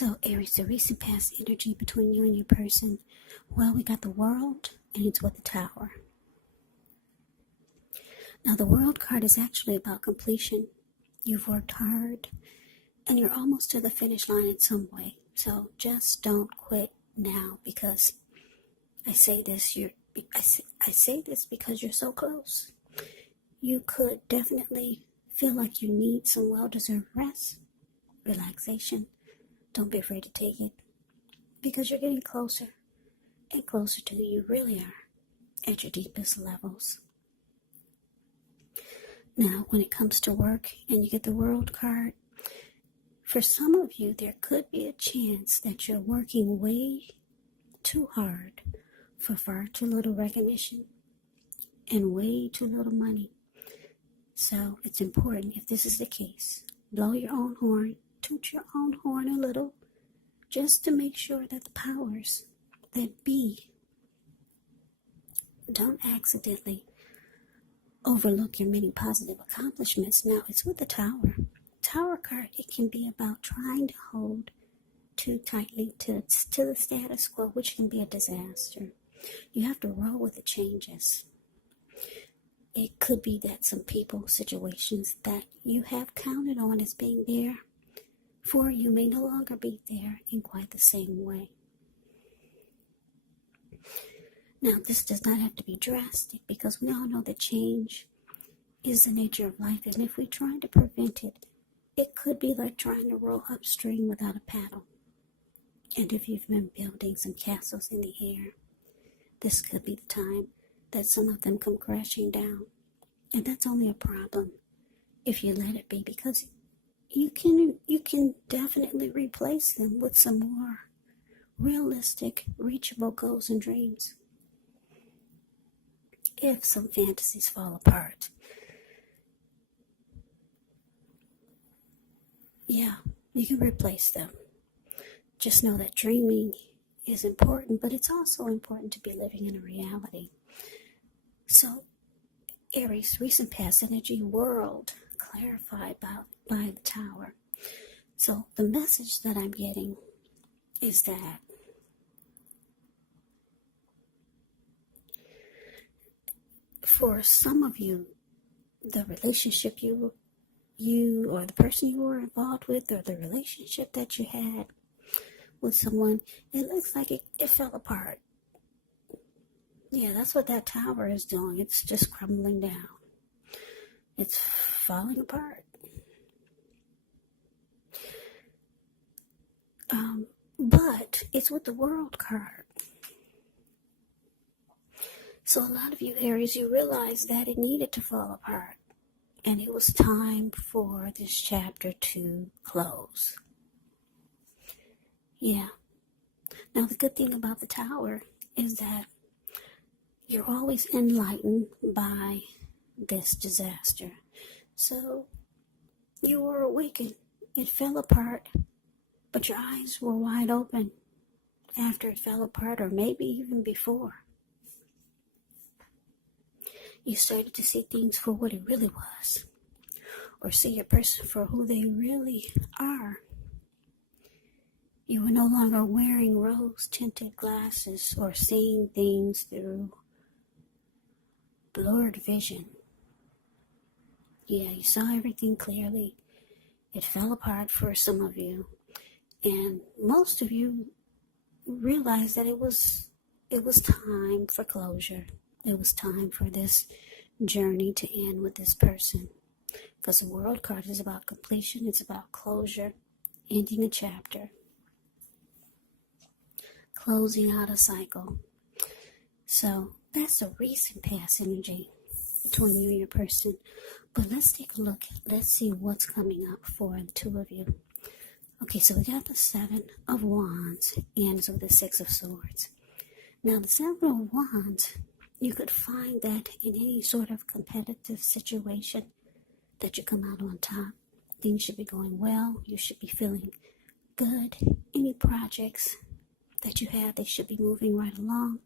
So, Aries, the recent past energy between you and your person. Well, we got the World, and it's with the Tower. Now, the World card is actually about completion. You've worked hard, and you're almost to the finish line in some way. So, just don't quit now, because I say this because you're so close. You could definitely feel like you need some well-deserved rest, relaxation. Don't be afraid to take it, because you're getting closer and closer to who you really are at your deepest levels. Now, when it comes to work and you get the World card, for some of you, there could be a chance that you're working way too hard for far too little recognition and way too little money. So it's important, if this is the case, blow your own horn, toot your own horn a little, just to make sure that the powers that be don't accidentally overlook your many positive accomplishments. Now, it's with the Tower. Tower card, it can be about trying to hold too tightly to the status quo, which can be a disaster. You have to roll with the changes. It could be that some people, situations that you have counted on as being there for you may no longer be there in quite the same way. Now, this does not have to be drastic, because we all know that change is the nature of life, and if we try to prevent it, it could be like trying to row upstream without a paddle. And if you've been building some castles in the air, this could be the time that some of them come crashing down. And that's only a problem if you let it be, because you can definitely replace them with some more realistic, reachable goals and dreams. If some fantasies fall apart, yeah, you can replace them. Just know that dreaming is important, but it's also important to be living in a reality. So, Aries, recent past energy, World, clarified by the Tower. So the message that I'm getting is that for some of you, the relationship you or the person you were involved with, or the relationship that you had with someone, it looks like it fell apart. Yeah, that's what that Tower is doing. It's just crumbling down. It's falling apart. But it's with the World card. So a lot of you Aries, you realize that it needed to fall apart, and it was time for this chapter to close. Yeah. Now, the good thing about the Tower is that you're always enlightened by this disaster. So you were awakened. It fell apart, but your eyes were wide open after it fell apart, or maybe even before. You started to see things for what it really was, or see your person for who they really are. You were no longer wearing rose-tinted glasses or seeing things through blurred vision. Yeah, you saw everything clearly. It fell apart for some of you, and most of you realized that it was time for closure. It was time for this journey to end with this person, because the World card is about completion. It's about closure, ending a chapter, closing out a cycle. So that's a recent past energy between you and your person. But let's take a look. Let's see what's coming up for the two of you. Okay, so we got the Seven of Wands and so the Six of Swords. Now, the Seven of Wands, you could find that in any sort of competitive situation that you come out on top. Things should be going well. You should be feeling good. Any projects that you have, they should be moving right along.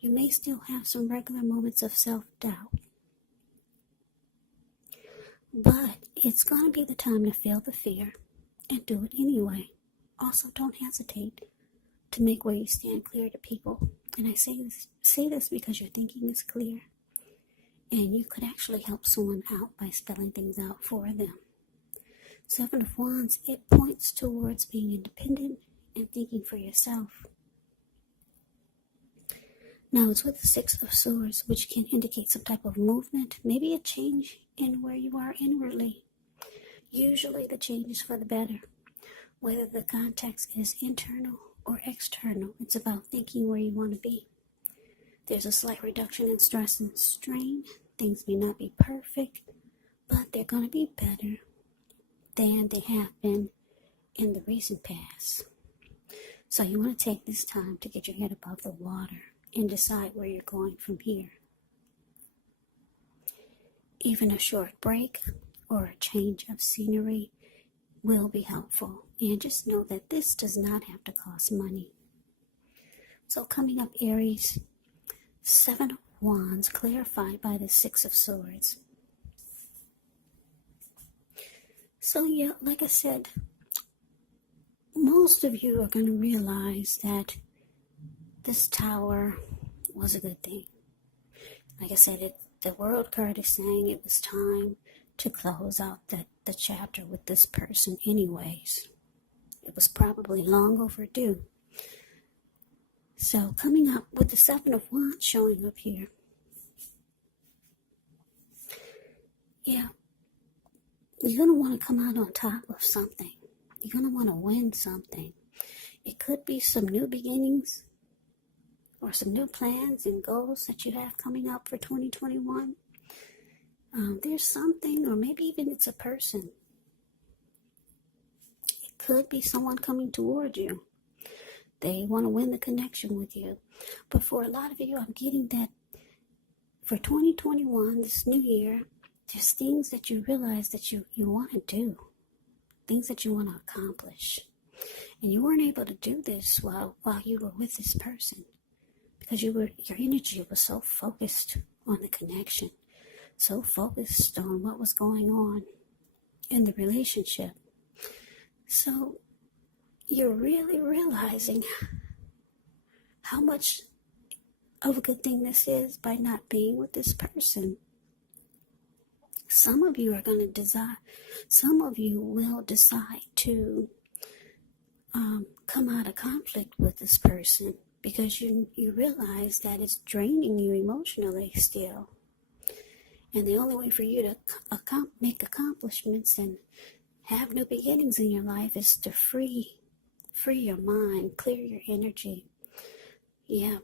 You may still have some regular moments of self-doubt, but it's going to be the time to feel the fear and do it anyway. Also, don't hesitate to make where you stand clear to people. And I say this because your thinking is clear, and you could actually help someone out by spelling things out for them. Seven of Wands, it points towards being independent and thinking for yourself. Now it's with the Six of Swords, which can indicate some type of movement, maybe a change in where you are inwardly. Usually the change is for the better. Whether the context is internal or external, it's about thinking where you want to be. There's a slight reduction in stress and strain. Things may not be perfect, but they're going to be better than they have been in the recent past. So you want to take this time to get your head above the water and decide where you're going from here. Even a short break or a change of scenery will be helpful. And just know that this does not have to cost money. So coming up, Aries, Seven of Wands clarified by the Six of Swords. So yeah, like I said, most of you are going to realize that this Tower was a good thing. Like I said, the World card is saying it was time to close out the chapter with this person anyways. It was probably long overdue. So coming up with the Seven of Wands showing up here. Yeah, you're going to want to come out on top of something. You're going to want to win something. It could be some new beginnings or some new plans and goals that you have coming up for 2021. There's something, or maybe even it's a person. It could be someone coming toward you. They want to win the connection with you. But for a lot of you, I'm getting that for 2021, this new year, there's things that you realize that you want to do. Things that you want to accomplish. And you weren't able to do this while you were with this person. Because your energy was so focused on the connection. So focused on what was going on in the relationship. So you're really realizing how much of a good thing this is by not being with this person. Some of you will decide to come out of conflict with this person because you realize that it's draining you emotionally still. And the only way for you to make accomplishments and have new beginnings in your life is to free your mind, clear your energy. Yeah.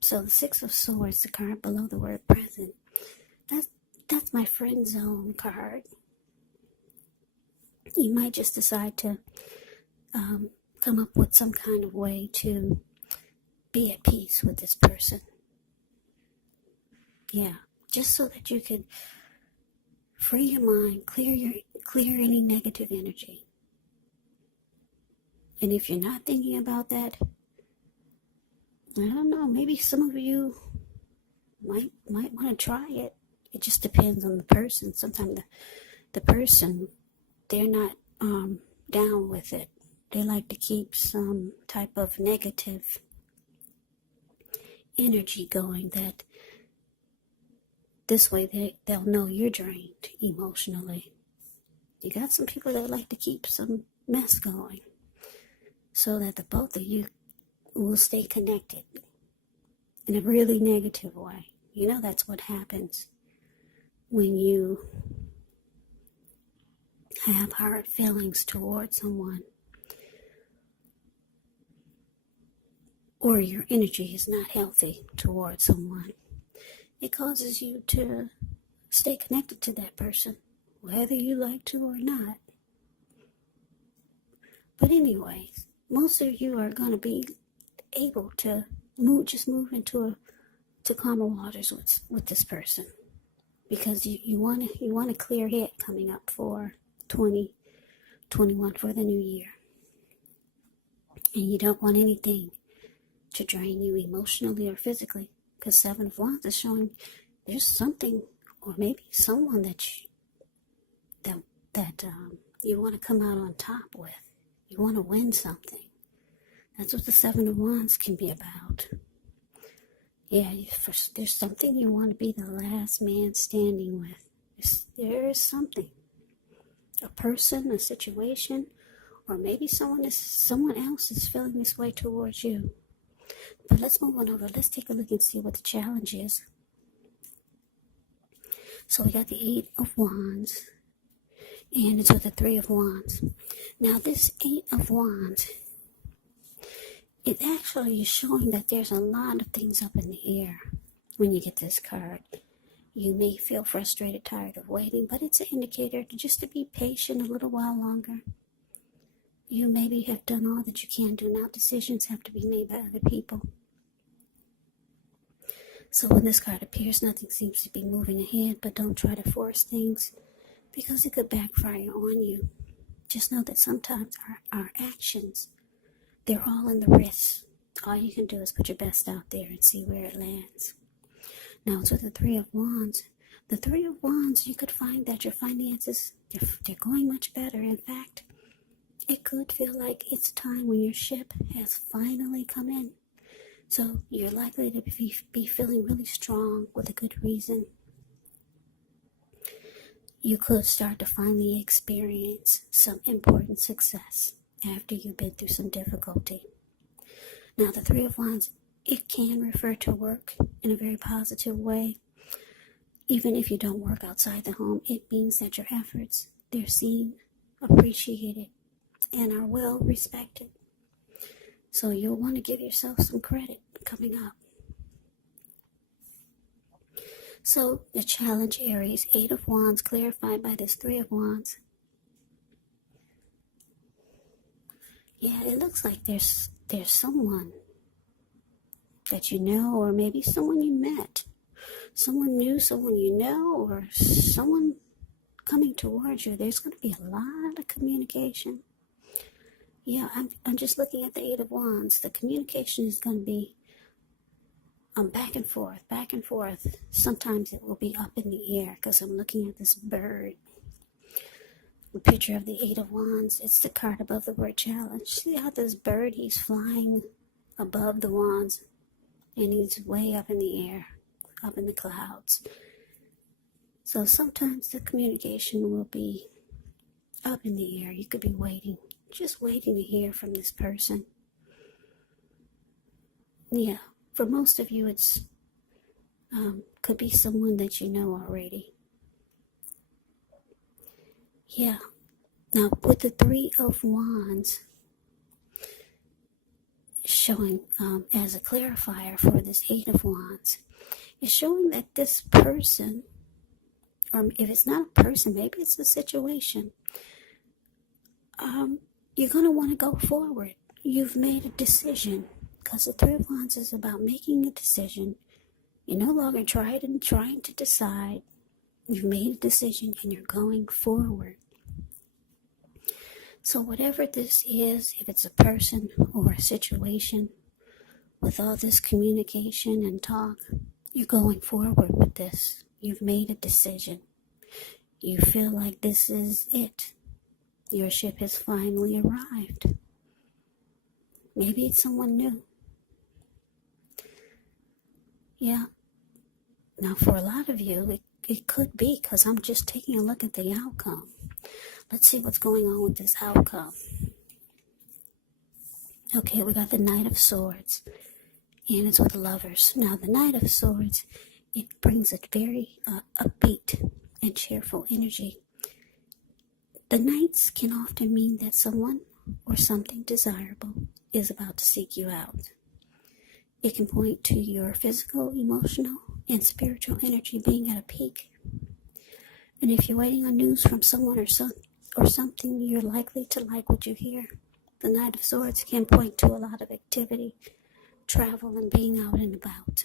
So the Six of Swords, the card below the word present, that's my friend zone card. You might just decide to come up with some kind of way to be at peace with this person. Yeah. Just so that you could free your mind, clear any negative energy. And if you're not thinking about that, I don't know, maybe some of you might want to try it. It just depends on the person. Sometimes the person, they're not down with it. They like to keep some type of negative energy going that this way they'll know you're drained emotionally. You got some people that like to keep some mess going so that the both of you will stay connected in a really negative way. You know that's what happens when you have hard feelings towards someone or your energy is not healthy towards someone. It causes you to stay connected to that person, whether you like to or not. But anyways, most of you are going to be able to move into calmer waters with this person, because you want a clear head coming up for 2021 for the new year, and you don't want anything to drain you emotionally or physically. Because Seven of Wands is showing there's something or maybe someone that you want to come out on top with. You want to win something. That's what the Seven of Wands can be about. Yeah, there's something you want to be the last man standing with. There is something. A person, a situation, or maybe someone else is feeling this way towards you. But let's move on over. Let's take a look and see what the challenge is. So we got the Eight of Wands, and it's with the Three of Wands. Now this Eight of Wands, it actually is showing that there's a lot of things up in the air when you get this card. You may feel frustrated, tired of waiting, but it's an indicator to be patient a little while longer. You maybe have done all that you can do. Now decisions have to be made by other people. So when this card appears, nothing seems to be moving ahead, but don't try to force things because it could backfire on you. Just know that sometimes our actions, they're all in the wrist. All you can do is put your best out there and see where it lands. Now it's with the Three of Wands. The Three of Wands, you could find that your finances, they're going much better. In fact, it could feel like it's time when your ship has finally come in. So you're likely to be feeling really strong with a good reason. You could start to finally experience some important success after you've been through some difficulty. Now the Three of Wands, it can refer to work in a very positive way. Even if you don't work outside the home, it means that your efforts, they're seen, appreciated, and are well respected. So you'll want to give yourself some credit coming up. So the challenge, Aries, Eight of Wands, clarified by this Three of Wands. Yeah, it looks like there's someone that you know, or maybe someone you met. Someone new, someone you know, or someone coming towards you. There's going to be a lot of communication. Yeah, I'm just looking at the Eight of Wands. The communication is going to be back and forth. Sometimes it will be up in the air because I'm looking at this bird. The picture of the Eight of Wands, it's the card above the word challenge. See how this bird, he's flying above the wands and he's way up in the air, up in the clouds. So sometimes the communication will be up in the air. You could be waiting, just waiting to hear from this person. Yeah, for most of you, it's could be someone that you know already. Yeah. Now, with the Three of Wands showing as a clarifier for this Eight of Wands, it's showing that this person, or if it's not a person, maybe it's a situation, you're going to want to go forward. You've made a decision, because the Three of Wands is about making a decision. You're no longer trying to decide. You've made a decision and you're going forward. So whatever this is, if it's a person or a situation, with all this communication and talk, you're going forward with this. You've made a decision. You feel like this is it. Your ship has finally arrived. Maybe it's someone new. Yeah. Now for a lot of you, it could be, because I'm just taking a look at the outcome. Let's see what's going on with this outcome. Okay, we got the Knight of Swords, and it's with Lovers. Now the Knight of Swords, it brings a very upbeat and cheerful energy. The Knights can often mean that someone or something desirable is about to seek you out. It can point to your physical, emotional, and spiritual energy being at a peak. And if you're waiting on news from someone or something, you're likely to like what you hear. The Knight of Swords can point to a lot of activity, travel, and being out and about.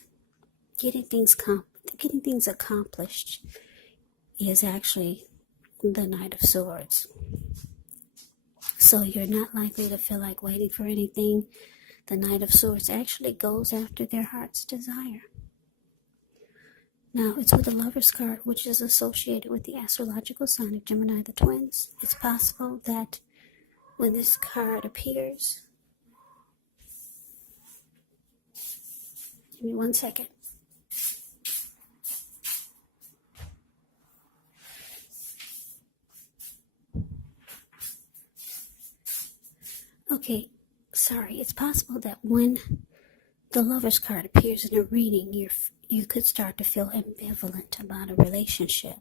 Getting things accomplished is actually the Knight of Swords. So you're not likely to feel like waiting for anything. The Knight of Swords actually goes after their heart's desire. Now, it's with the Lover's card, which is associated with the astrological sign of Gemini, the twins. It's possible that when this card appears. Give me 1 second. Okay, sorry. It's possible that when the Lover's card appears in a reading, you could start to feel ambivalent about a relationship,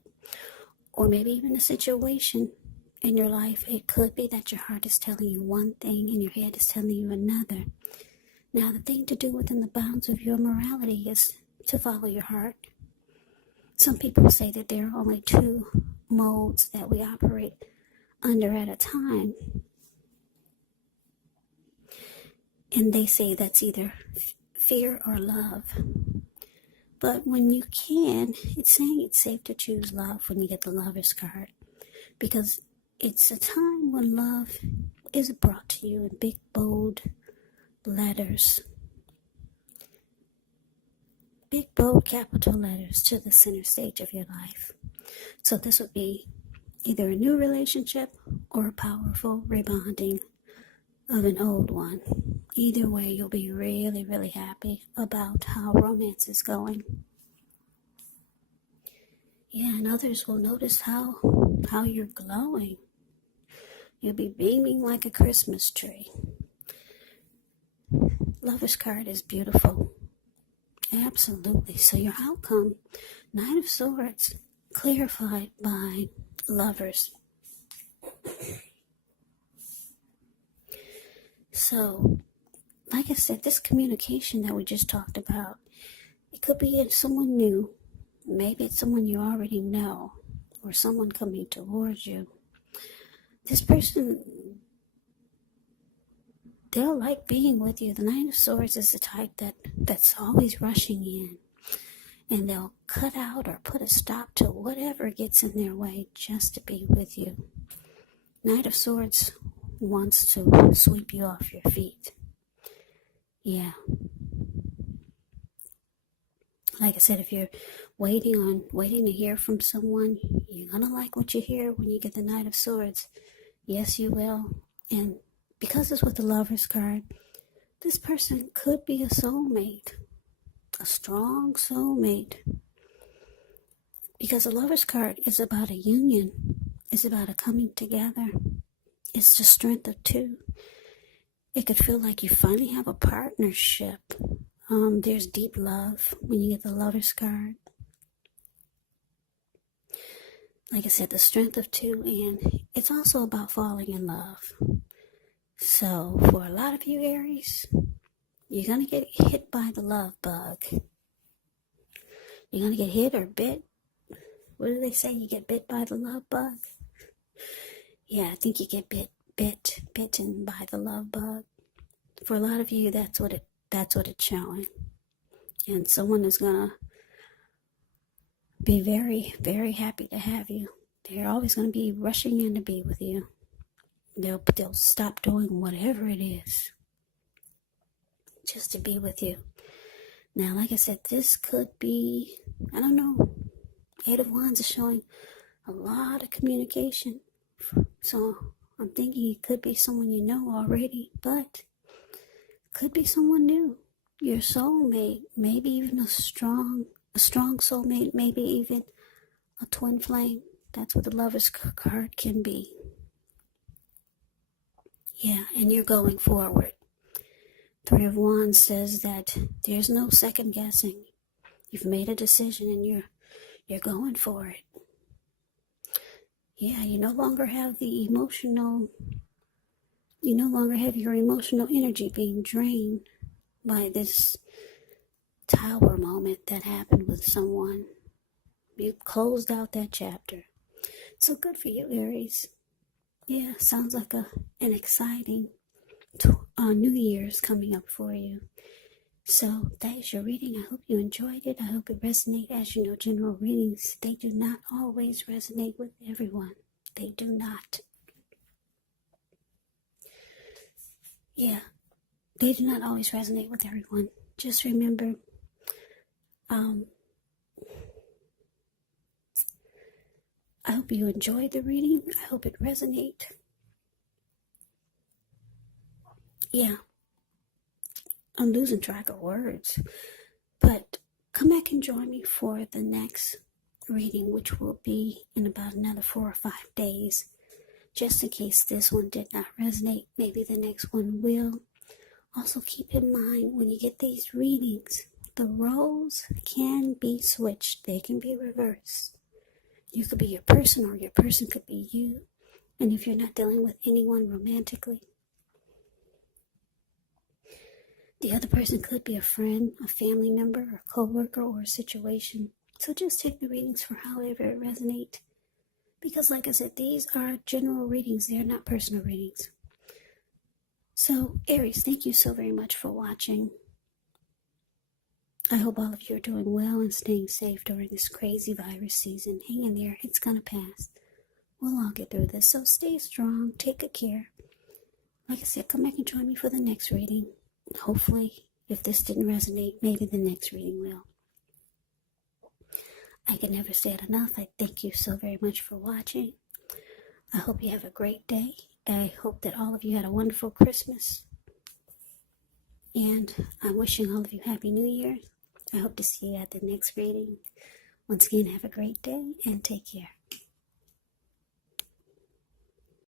or maybe even a situation in your life. It could be that your heart is telling you one thing and your head is telling you another. Now, the thing to do within the bounds of your morality is to follow your heart. Some people say that there are only 2 modes that we operate under at a time. And they say that's either fear or love. But when you can, it's saying it's safe to choose love when you get the Lover's card. Because it's a time when love is brought to you in big, bold letters. Big, bold, capital letters to the center stage of your life. So this would be either a new relationship or a powerful rebonding of an old one. Either way, you'll be really, really happy about how romance is going. Yeah, and others will notice how you're glowing. You'll be beaming like a Christmas tree. Lover's card is beautiful. Absolutely. So your outcome, Knight of Swords, clarified by Lovers. So, like I said, this communication that we just talked about, it could be someone new. Maybe it's someone you already know, or someone coming towards you. This person, they'll like being with you. The Knight of Swords is the type that's always rushing in. And they'll cut out or put a stop to whatever gets in their way just to be with you. Knight of Swords wants to sweep you off your feet. Yeah. Like I said, if you're waiting to hear from someone, you're going to like what you hear when you get the Knight of Swords. Yes, you will. And because it's with the Lover's card, this person could be a soulmate. A strong soulmate. Because the Lover's card is about a union. It's about a coming together. It's the strength of 2. It could feel like you finally have a partnership. There's deep love when you get the Lover's card. Like I said, the strength of 2, and it's also about falling in love. So, for a lot of you Aries, you're going to get hit by the love bug. You're going to get hit or bit. What do they say? You get bit by the love bug? Yeah, I think you get bitten by the love bug. For a lot of you, that's what it's showing. And someone is going to be very, very happy to have you. They're always going to be rushing in to be with you. They'll stop doing whatever it is just to be with you. Now, like I said, this could be, I don't know, 8 of Wands is showing a lot of communication. So I'm thinking it could be someone you know already, but it could be someone new. Your soulmate, maybe even a strong soulmate, maybe even a twin flame. That's what the Lover's card can be. Yeah, and you're going forward. 3 of Wands says that there's no second guessing. You've made a decision and you're going for it. Yeah, you no longer have your emotional energy being drained by this tower moment that happened with someone. You closed out that chapter. So good for you, Aries. Yeah, sounds like an exciting New Year's coming up for you. So that is your reading. I hope you enjoyed it. I hope it resonated. As you know, general readings, they do not always resonate with everyone. They do not. Yeah, they do not always resonate with everyone. Just remember, I hope you enjoyed the reading. I hope it resonated. yeah, I'm losing track of words. But come back and join me for the next reading, which will be in about another 4 or 5 days. Just in case this one did not resonate, maybe the next one will. Also keep in mind, when you get these readings, the roles can be switched. They can be reversed. You could be your person, or your person could be you. And if you're not dealing with anyone romantically, the other person could be a friend, a family member, a co-worker, or a situation. So just take the readings for however it resonates. Because like I said, these are general readings. They are not personal readings. So Aries, thank you so very much for watching. I hope all of you are doing well and staying safe during this crazy virus season. Hang in there. It's going to pass. We'll all get through this. So stay strong. Take good care. Like I said, come back and join me for the next reading. Hopefully, if this didn't resonate, maybe the next reading will. I can never say it enough. I thank you so very much for watching. I hope you have a great day. I hope that all of you had a wonderful Christmas. And I'm wishing all of you Happy New Year. I hope to see you at the next reading. Once again, have a great day and take care.